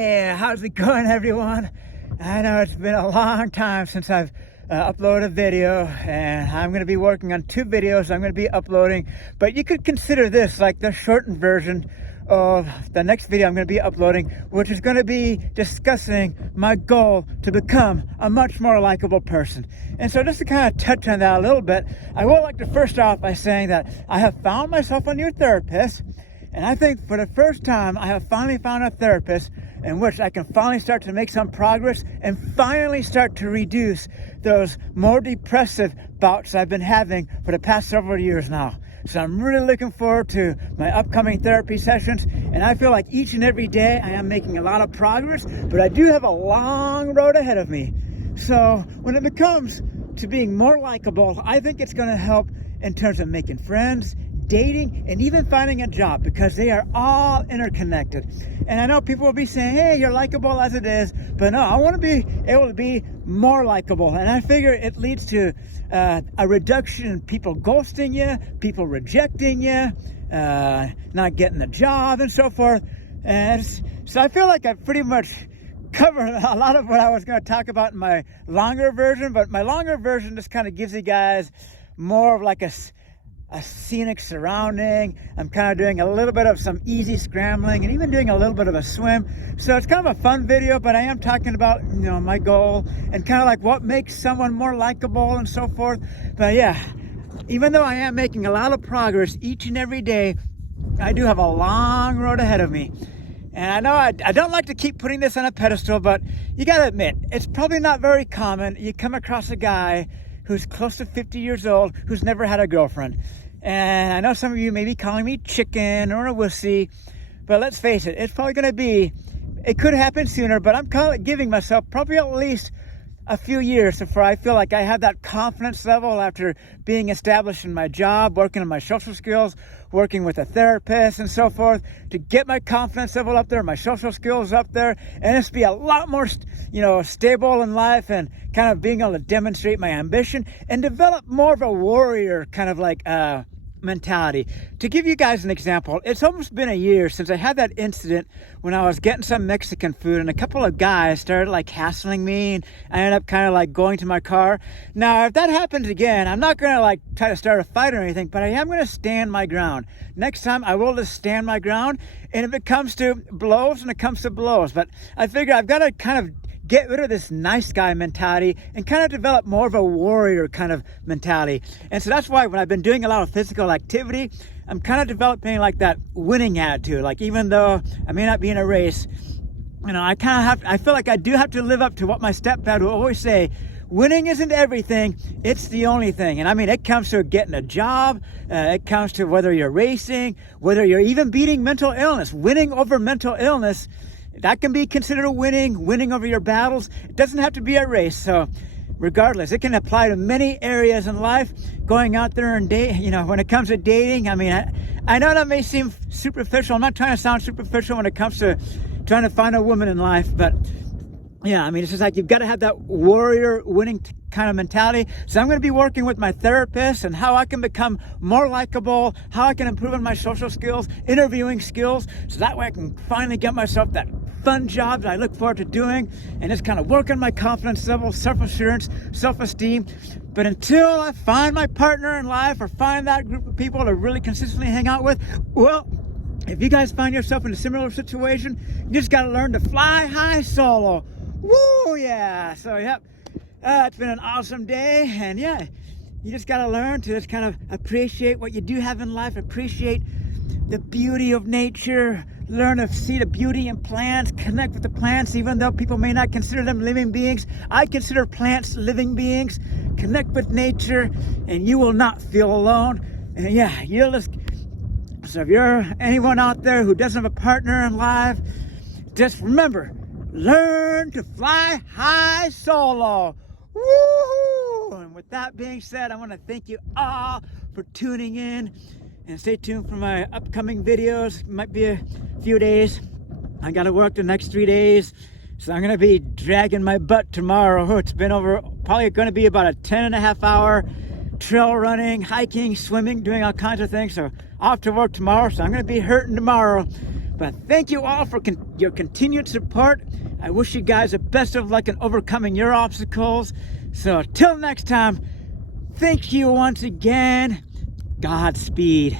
Hey, how's it going, everyone? I know it's been a long time since I've uploaded a video, and I'm going to be working on 2 videos I'm going to be uploading, but you could consider this like the shortened version of the next video I'm going to be uploading, which is going to be discussing my goal to become a much more likable person. And so just to kind of touch on that a little bit, I would like to first off by saying that I have found myself a new therapist. And I think for the first time, I have finally found a therapist in which I can finally start to make some progress and finally start to reduce those more depressive bouts I've been having for the past several years now. So I'm really looking forward to my upcoming therapy sessions. And I feel like each and every day I am making a lot of progress, but I do have a long road ahead of me. So when it comes to being more likable, I think it's going to help in terms of making friends, dating, and even finding a job, because they are all interconnected. And I know people will be saying, hey, you're likable as it is, but no, I want to be able to be more likable. And I figure it leads to a reduction in people ghosting you, people rejecting you, not getting a job, and so forth. And so I feel like I've pretty much covered a lot of what I was going to talk about in my longer version, but my longer version just kind of gives you guys more of like a scenic surrounding. I'm kind of doing a little bit of some easy scrambling and even doing a little bit of a swim. So it's kind of a fun video, but I am talking about, my goal and kind of like what makes someone more likable and so forth. But yeah, even though I am making a lot of progress each and every day, I do have a long road ahead of me. And I know I don't like to keep putting this on a pedestal, but you got to admit, it's probably not very common. You come across a guy who's close to 50 years old, who's never had a girlfriend. And I know some of you may be calling me chicken or a wussy, but let's face it, it's probably going to it could happen sooner, but I'm giving myself probably at least a few years before I feel like I have that confidence level after being established in my job, working on my social skills, working with a therapist and so forth, to get my confidence level up there, my social skills up there, and just be a lot more, stable in life and kind of being able to demonstrate my ambition and develop more of a warrior kind of like mentality. To give you guys an example, it's almost been a year since I had that incident when I was getting some Mexican food and a couple of guys started like hassling me, and I ended up kind of like going to my car. Now, if that happens again, I'm not going to like try to start a fight or anything, but I am going to stand my ground. Next time I will just stand my ground, and if it comes to blows, and it comes to blows. But I figure I've got to kind of get rid of this nice guy mentality and kind of develop more of a warrior kind of mentality. And so that's why when I've been doing a lot of physical activity, I'm kind of developing like that winning attitude. Like, even though I may not be in a race, I feel like I do have to live up to what my stepdad would always say: winning isn't everything, it's the only thing. And I mean, it comes to getting a job, it comes to whether you're racing, whether you're even beating mental illness, winning over mental illness. That can be considered a winning over your battles. It doesn't have to be a race. So regardless, it can apply to many areas in life. Going out there and date, when it comes to dating, I mean, I know that may seem superficial. I'm not trying to sound superficial when it comes to trying to find a woman in life, but yeah, I mean, it's just like you've got to have that warrior winning kind of mentality. So I'm going to be working with my therapist and how I can become more likable, how I can improve on my social skills, interviewing skills, so that way I can finally get myself that fun job that I look forward to doing, and just kind of work on my confidence level, self-assurance, self-esteem. But until I find my partner in life or find that group of people to really consistently hang out with, well, if you guys find yourself in a similar situation, you just got to learn to fly high solo. Woo, yeah. So, yep, it's been an awesome day. And yeah, you just got to learn to just kind of appreciate what you do have in life, appreciate the beauty of nature, learn to see the beauty in plants, connect with the plants, even though people may not consider them living beings. I consider plants living beings. Connect with nature, and you will not feel alone. And yeah, so if you're anyone out there who doesn't have a partner in life, just remember, learn to fly high solo. Woohoo! And with that being said, I want to thank you all for tuning in, and stay tuned for my upcoming videos. It might be a few days. I got to work the next 3 days, so I'm going to be dragging my butt tomorrow. It's been probably going to be about a 10.5 hour trail running, hiking, swimming, doing all kinds of things. So I'll have to work tomorrow, so I'm going to be hurting tomorrow. But thank you all for your continued support. I wish you guys the best of luck in overcoming your obstacles. So till next time, thank you once again. Godspeed.